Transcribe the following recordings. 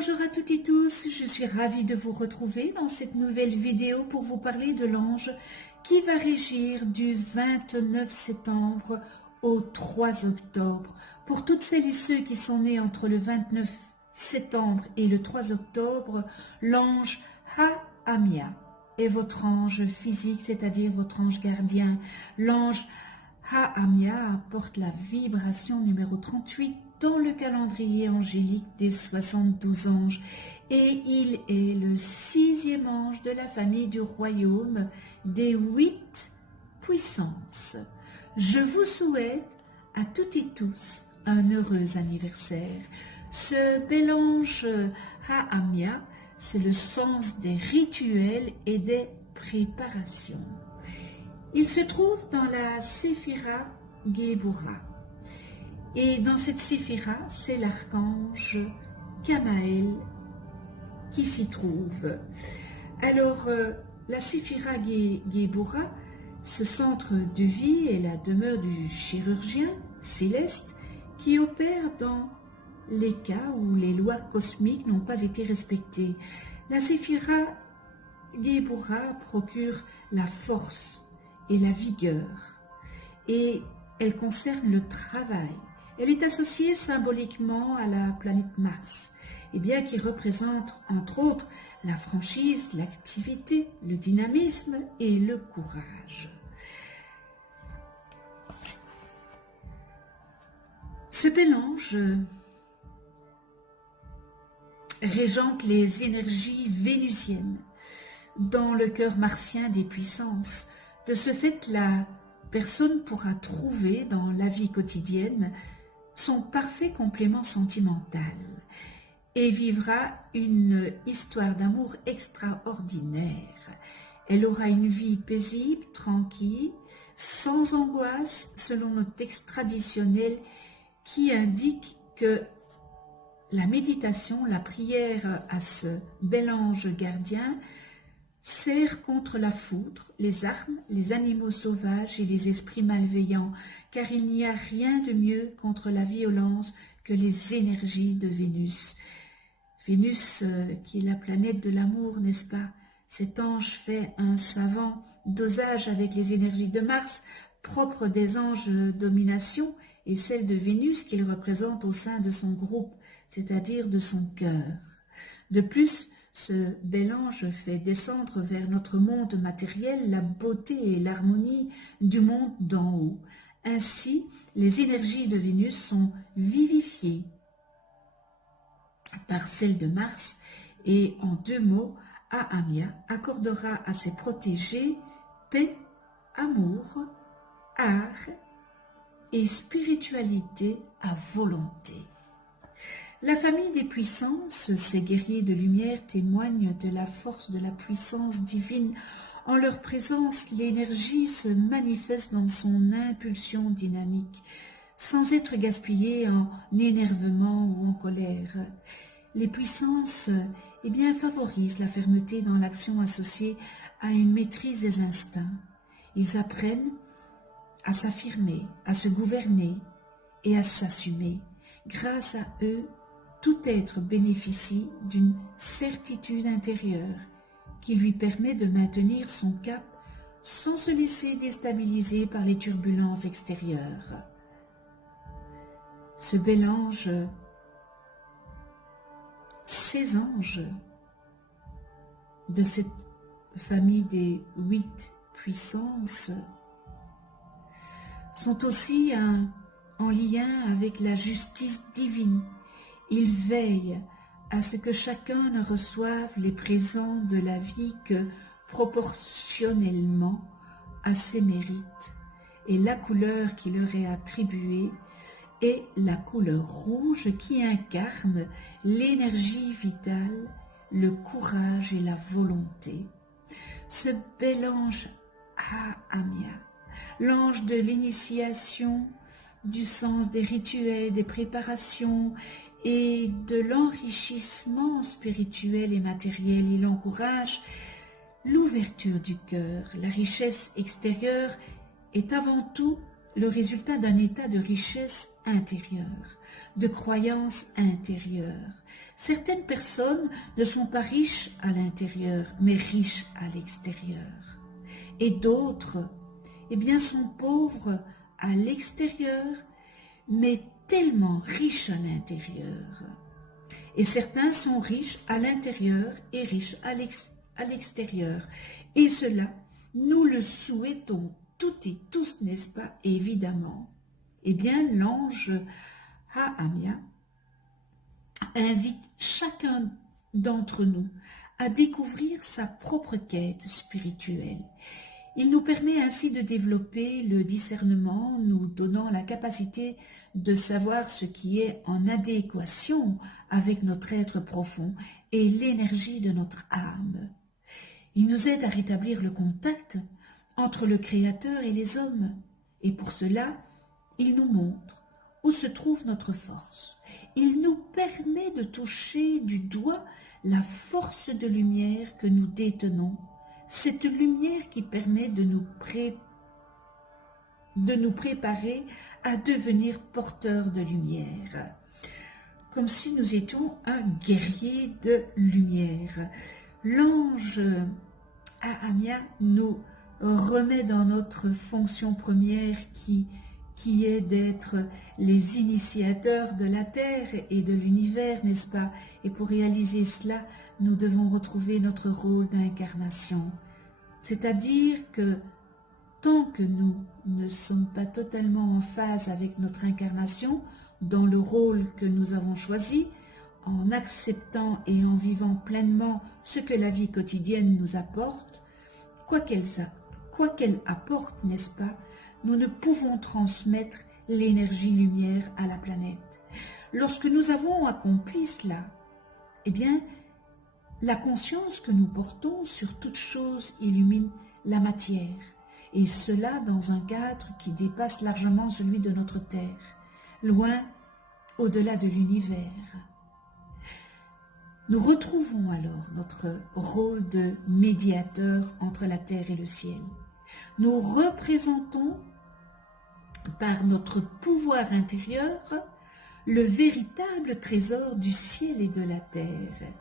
Bonjour à toutes et tous, je suis ravie de vous retrouver dans cette nouvelle vidéo pour vous parler de l'ange qui va régir du 29 septembre au 3 octobre. Pour toutes celles et ceux qui sont nés entre le 29 septembre et le 3 octobre, l'ange Ha-Amia est votre ange physique, c'est-à-dire votre ange gardien. L'ange Ha-Amia apporte la vibration numéro 38 dans le calendrier angélique des 72 anges et il est le 6e ange de la famille du royaume des 8 puissances. Je vous souhaite à toutes et tous un heureux anniversaire. Ce bel ange Ha-Amia, c'est le sens des rituels et des préparations. Il se trouve dans la Séphira Géboura. Et dans cette séphira, c'est l'archange Kamaël qui s'y trouve. Alors, la séphira Géboura, ce centre de vie est la demeure du chirurgien céleste qui opère dans les cas où les lois cosmiques n'ont pas été respectées. La séphira Géboura procure la force et la vigueur et elle concerne le travail. Elle est associée symboliquement à la planète Mars, et bien qui représente entre autres la franchise, l'activité, le dynamisme et le courage. Ce bel ange régente les énergies vénusiennes dans le cœur martien des puissances. De ce fait, la personne pourra trouver dans la vie quotidienne son parfait complément sentimental et vivra une histoire d'amour extraordinaire. Elle aura une vie paisible, tranquille, sans angoisse, selon nos textes traditionnels qui indiquent que la méditation, la prière à ce bel ange gardien sert contre la foudre, les armes, les animaux sauvages et les esprits malveillants, car il n'y a rien de mieux contre la violence que les énergies de Vénus. Vénus, qui est la planète de l'amour, n'est-ce pas? Cet ange fait un savant dosage avec les énergies de Mars, propres des anges domination, et celles de Vénus qu'il représente au sein de son groupe, c'est-à-dire de son cœur. De plus, ce bel ange fait descendre vers notre monde matériel la beauté et l'harmonie du monde d'en haut. Ainsi, les énergies de Vénus sont vivifiées par celles de Mars et en 2 mots, Ha-Amia accordera à ses protégés paix, amour, art et spiritualité à volonté. La famille des puissances, ces guerriers de lumière témoignent de la force de la puissance divine. En leur présence, l'énergie se manifeste dans son impulsion dynamique, sans être gaspillée en énervement ou en colère. Les puissances favorisent la fermeté dans l'action associée à une maîtrise des instincts. Ils apprennent à s'affirmer, à se gouverner et à s'assumer. Grâce à eux, tout être bénéficie d'une certitude intérieure qui lui permet de maintenir son cap sans se laisser déstabiliser par les turbulences extérieures. Ce bel ange, ces anges de cette famille des 8 puissances sont aussi en lien avec la justice divine. Il veille à ce que chacun ne reçoive les présents de la vie que proportionnellement à ses mérites. Et la couleur qui leur est attribuée est la couleur rouge qui incarne l'énergie vitale, le courage et la volonté. Ce bel ange Ha-Amia, l'ange de l'initiation, du sens des rituels, des préparations et de l'enrichissement spirituel et matériel. Il encourage l'ouverture du cœur. La richesse extérieure est avant tout le résultat d'un état de richesse intérieure, de croyance intérieure. Certaines personnes ne sont pas riches à l'intérieur, mais riches à l'extérieur. Et d'autres, eh bien, sont pauvres à l'extérieur, mais tellement riches à l'intérieur. Et certains sont riches à l'intérieur et riches à l'extérieur. Et cela, nous le souhaitons toutes et tous, n'est-ce pas, évidemment. Eh bien, l'ange Hahamia invite chacun d'entre nous à découvrir sa propre quête spirituelle. Il nous permet ainsi de développer le discernement, nous donnant la capacité de savoir ce qui est en adéquation avec notre être profond et l'énergie de notre âme. Il nous aide à rétablir le contact entre le Créateur et les hommes. Et pour cela, il nous montre où se trouve notre force. Il nous permet de toucher du doigt la force de lumière que nous détenons, cette lumière qui permet de nous préparer à devenir porteurs de lumière, comme si nous étions un guerrier de lumière. L'ange Hahamia nous remet dans notre fonction première qui est d'être les initiateurs de la Terre et de l'univers, n'est-ce pas? Et pour réaliser cela, nous devons retrouver notre rôle d'incarnation. C'est-à-dire que tant que nous ne sommes pas totalement en phase avec notre incarnation, dans le rôle que nous avons choisi, en acceptant et en vivant pleinement ce que la vie quotidienne nous apporte, quoi qu'elle apporte, n'est-ce pas, nous ne pouvons transmettre l'énergie lumière à la planète. Lorsque nous avons accompli cela, eh bien, la conscience que nous portons sur toute chose illumine la matière, et cela dans un cadre qui dépasse largement celui de notre Terre, loin au-delà de l'univers. Nous retrouvons alors notre rôle de médiateur entre la terre et le ciel. Nous représentons par notre pouvoir intérieur le véritable trésor du ciel et de la terre.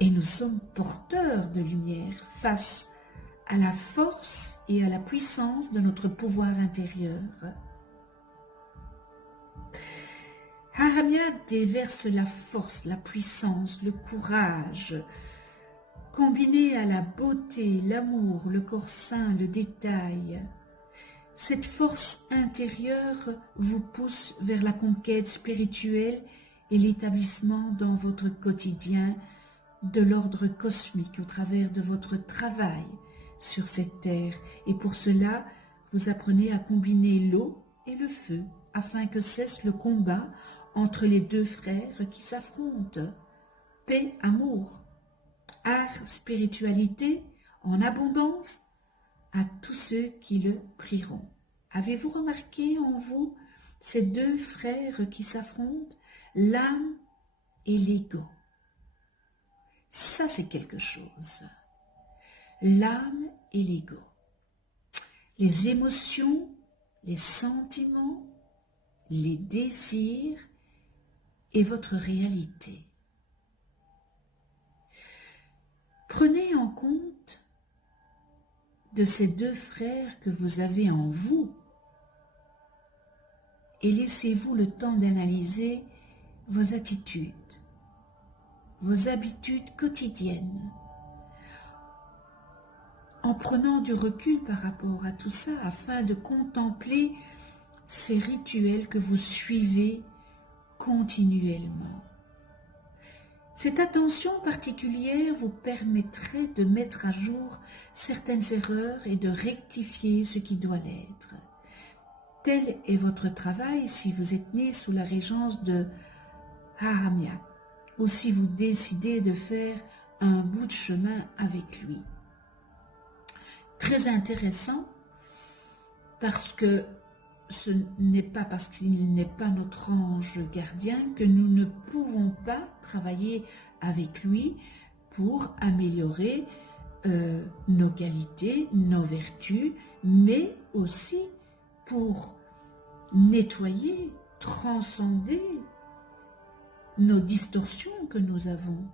Et nous sommes porteurs de lumière face à la force et à la puissance de notre pouvoir intérieur. Hahamia déverse la force, la puissance, le courage, combiné à la beauté, l'amour, le corps sain, le détail. Cette force intérieure vous pousse vers la conquête spirituelle et l'établissement dans votre quotidien de l'ordre cosmique au travers de votre travail sur cette terre. Et pour cela, vous apprenez à combiner l'eau et le feu afin que cesse le combat entre les deux frères qui s'affrontent. Paix, amour, art, spiritualité en abondance à tous ceux qui le prieront. Avez-vous remarqué en vous ces deux frères qui s'affrontent, l'âme et l'ego? Ça, c'est quelque chose. L'âme et l'ego. Les émotions, les sentiments, les désirs et votre réalité. Prenez en compte de ces deux frères que vous avez en vous et laissez-vous le temps d'analyser vos attitudes, vos habitudes quotidiennes, en prenant du recul par rapport à tout ça afin de contempler ces rituels que vous suivez continuellement. Cette attention particulière vous permettrait de mettre à jour certaines erreurs et de rectifier ce qui doit l'être. Tel est votre travail si vous êtes né sous la régence de Hahamia ou si vous décidez de faire un bout de chemin avec lui. Très intéressant parce que ce n'est pas parce qu'il n'est pas notre ange gardien que nous ne pouvons pas travailler avec lui pour améliorer nos qualités, nos vertus, mais aussi pour nettoyer, transcender nos distorsions que nous avons.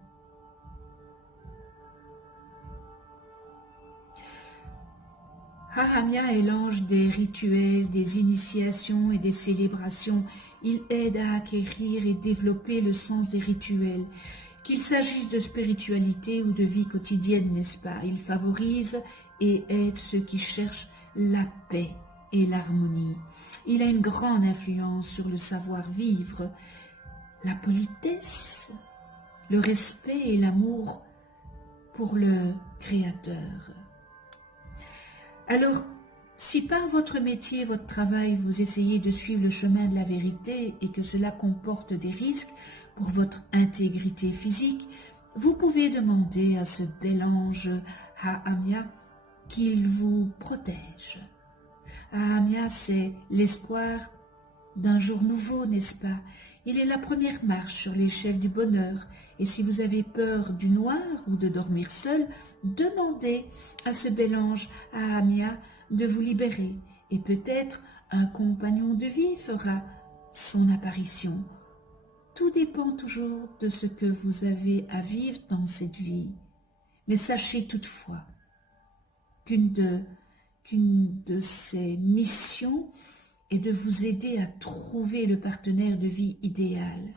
Ahamya est l'ange des rituels, des initiations et des célébrations. Il aide à acquérir et développer le sens des rituels. Qu'il s'agisse de spiritualité ou de vie quotidienne, n'est-ce pas? Il favorise et aide ceux qui cherchent la paix et l'harmonie. Il a une grande influence sur le savoir-vivre, la politesse, le respect et l'amour pour le Créateur. Alors, si par votre métier, votre travail, vous essayez de suivre le chemin de la vérité et que cela comporte des risques pour votre intégrité physique, vous pouvez demander à ce bel ange Ahamya qu'il vous protège. Ahamya, c'est l'espoir d'un jour nouveau, n'est-ce pas? Il est la première marche sur l'échelle du bonheur. Et si vous avez peur du noir ou de dormir seul, demandez à ce bel ange, Ahamya, de vous libérer. Et peut-être un compagnon de vie fera son apparition. Tout dépend toujours de ce que vous avez à vivre dans cette vie. Mais sachez toutefois qu'une de ces missions est de vous aider à trouver le partenaire de vie idéal.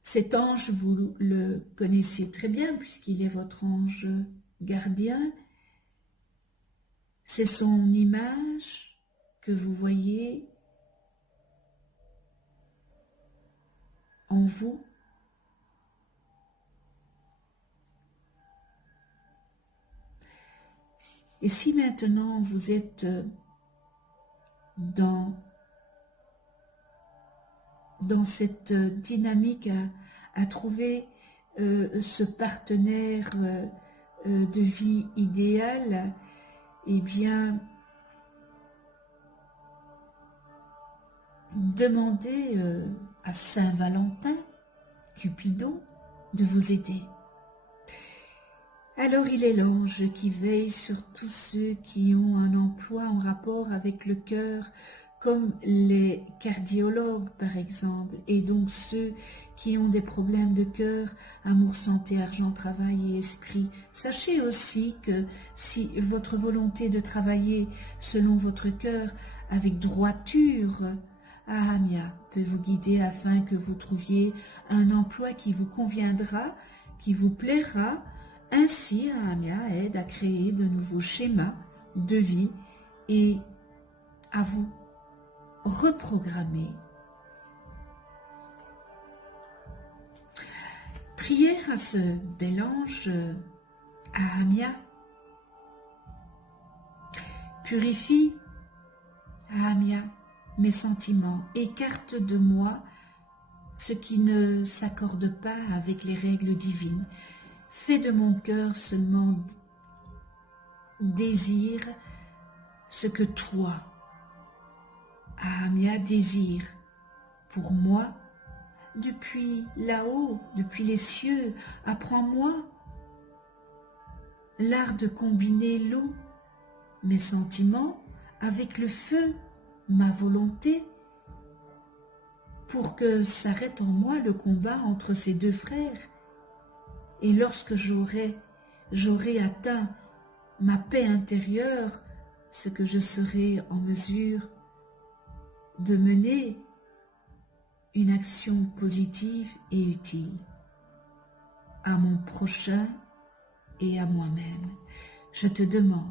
Cet ange, vous le connaissez très bien puisqu'il est votre ange gardien. C'est son image que vous voyez en vous. Et si maintenant vous êtes dans cette dynamique à trouver ce partenaire de vie idéal, eh bien, demandez à Saint-Valentin, Cupidon, de vous aider. Alors il est l'ange qui veille sur tous ceux qui ont un emploi en rapport avec le cœur, comme les cardiologues par exemple, et donc ceux qui ont des problèmes de cœur, amour, santé, argent, travail et esprit. Sachez aussi que si votre volonté de travailler selon votre cœur avec droiture, Ahamya peut vous guider afin que vous trouviez un emploi qui vous conviendra, qui vous plaira. Ainsi, Ahamya aide à créer de nouveaux schémas de vie et à vous reprogrammer. Prière à ce bel ange Ahamya. Purifie, Ahamya, mes sentiments, écarte de moi ce qui ne s'accorde pas avec les règles divines. Fais de mon cœur seulement désir ce que toi, Ahamya, désire pour moi depuis là-haut, depuis les cieux. Apprends-moi l'art de combiner l'eau, mes sentiments, avec le feu, ma volonté, pour que s'arrête en moi le combat entre ces deux frères. Et lorsque j'aurai atteint ma paix intérieure, ce que je serai en mesure de mener une action positive et utile à mon prochain et à moi-même. Je te demande,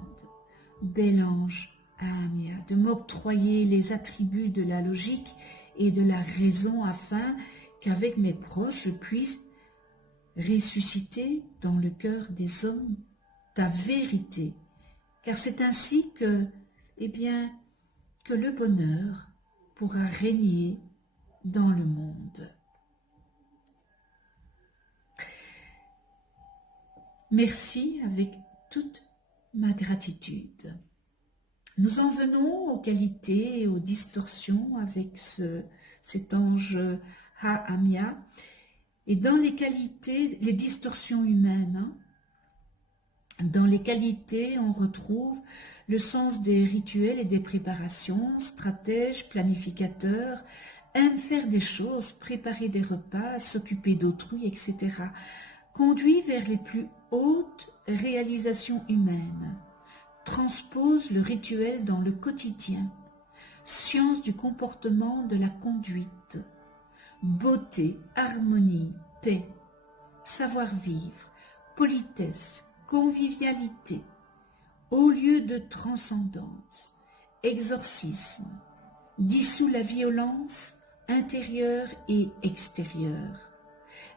bel ange Ahamya, de m'octroyer les attributs de la logique et de la raison afin qu'avec mes proches je puisse ressusciter dans le cœur des hommes ta vérité, car c'est ainsi que, que le bonheur pourra régner dans le monde. Merci avec toute ma gratitude. Nous en venons aux qualités et aux distorsions avec cet ange Ahamya. Et dans les qualités, les distorsions humaines, dans les qualités, on retrouve le sens des rituels et des préparations, stratège, planificateur, aime faire des choses, préparer des repas, s'occuper d'autrui, etc., conduit vers les plus hautes réalisations humaines, transpose le rituel dans le quotidien, science du comportement, de la conduite, beauté, harmonie, paix, savoir-vivre, politesse, convivialité, haut lieu de transcendance, exorcisme, dissout la violence intérieure et extérieure,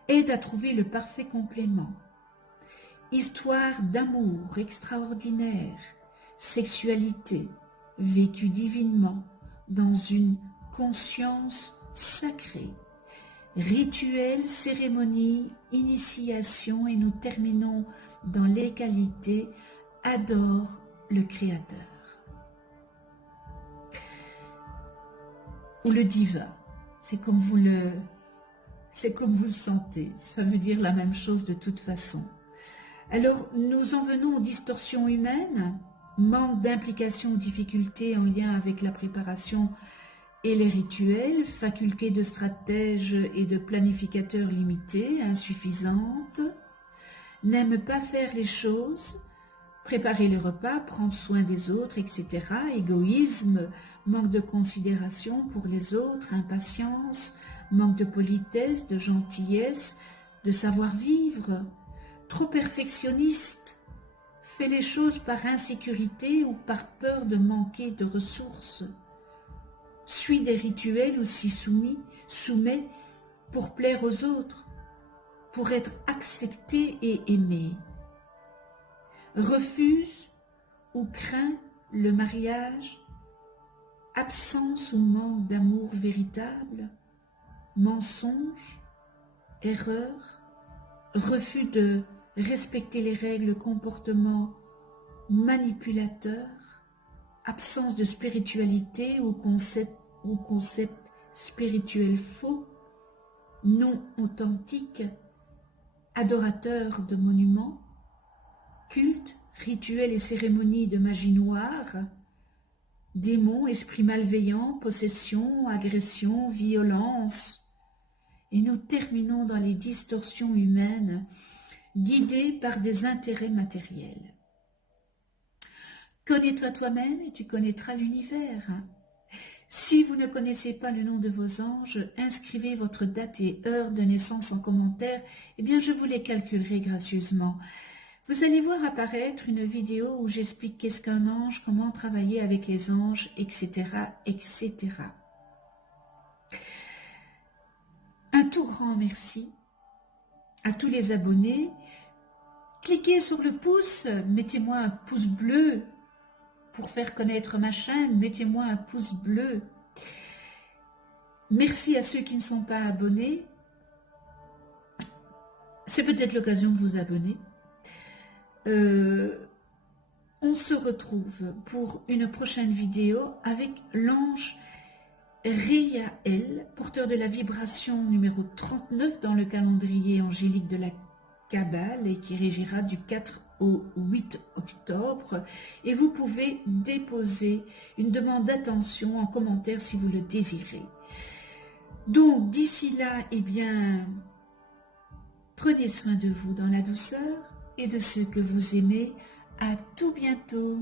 aide à trouver le parfait complément, histoire d'amour extraordinaire, sexualité, vécue divinement dans une conscience sacrée, rituel, cérémonie, initiation, et nous terminons dans l'égalité, adore le Créateur. Ou le divin, c'est comme vous le sentez, ça veut dire la même chose de toute façon. Alors, nous en venons aux distorsions humaines, manque d'implication ou difficulté en lien avec la préparation et les rituels, faculté de stratège et de planificateur limitée, insuffisante, n'aime pas faire les choses, préparer les repas, prendre soin des autres, etc., égoïsme, manque de considération pour les autres, impatience, manque de politesse, de gentillesse, de savoir-vivre, trop perfectionniste, fait les choses par insécurité ou par peur de manquer de ressources, suit des rituels ou s'y soumet pour plaire aux autres, pour être accepté et aimé, refuse ou craint le mariage, absence ou manque d'amour véritable, mensonge, erreur, refus de respecter les règles, comportement manipulateur, absence de spiritualité ou concept spirituel faux, non authentique, adorateur de monuments, culte, rituels et cérémonies de magie noire, démons, esprits malveillants, possession, agression, violence. Et nous terminons dans les distorsions humaines, guidées par des intérêts matériels. Connais-toi toi-même et tu connaîtras l'univers. Si vous ne connaissez pas le nom de vos anges, inscrivez votre date et heure de naissance en commentaire, et bien je vous les calculerai gracieusement. Vous allez voir apparaître une vidéo où j'explique qu'est-ce qu'un ange, comment travailler avec les anges, etc., etc. Un tout grand merci à tous les abonnés. Cliquez sur le pouce, mettez-moi un pouce bleu pour faire connaître ma chaîne, mettez-moi un pouce bleu. Merci à ceux qui ne sont pas abonnés. C'est peut-être l'occasion de vous abonner. On se retrouve pour une prochaine vidéo avec l'ange Riael, porteur de la vibration numéro 39 dans le calendrier angélique de la Kabbale et qui régira du 4 au 8 octobre. Et vous pouvez déposer une demande d'attention en commentaire si vous le désirez. Donc d'ici là, eh bien, prenez soin de vous dans la douceur et de ceux que vous aimez. À tout bientôt.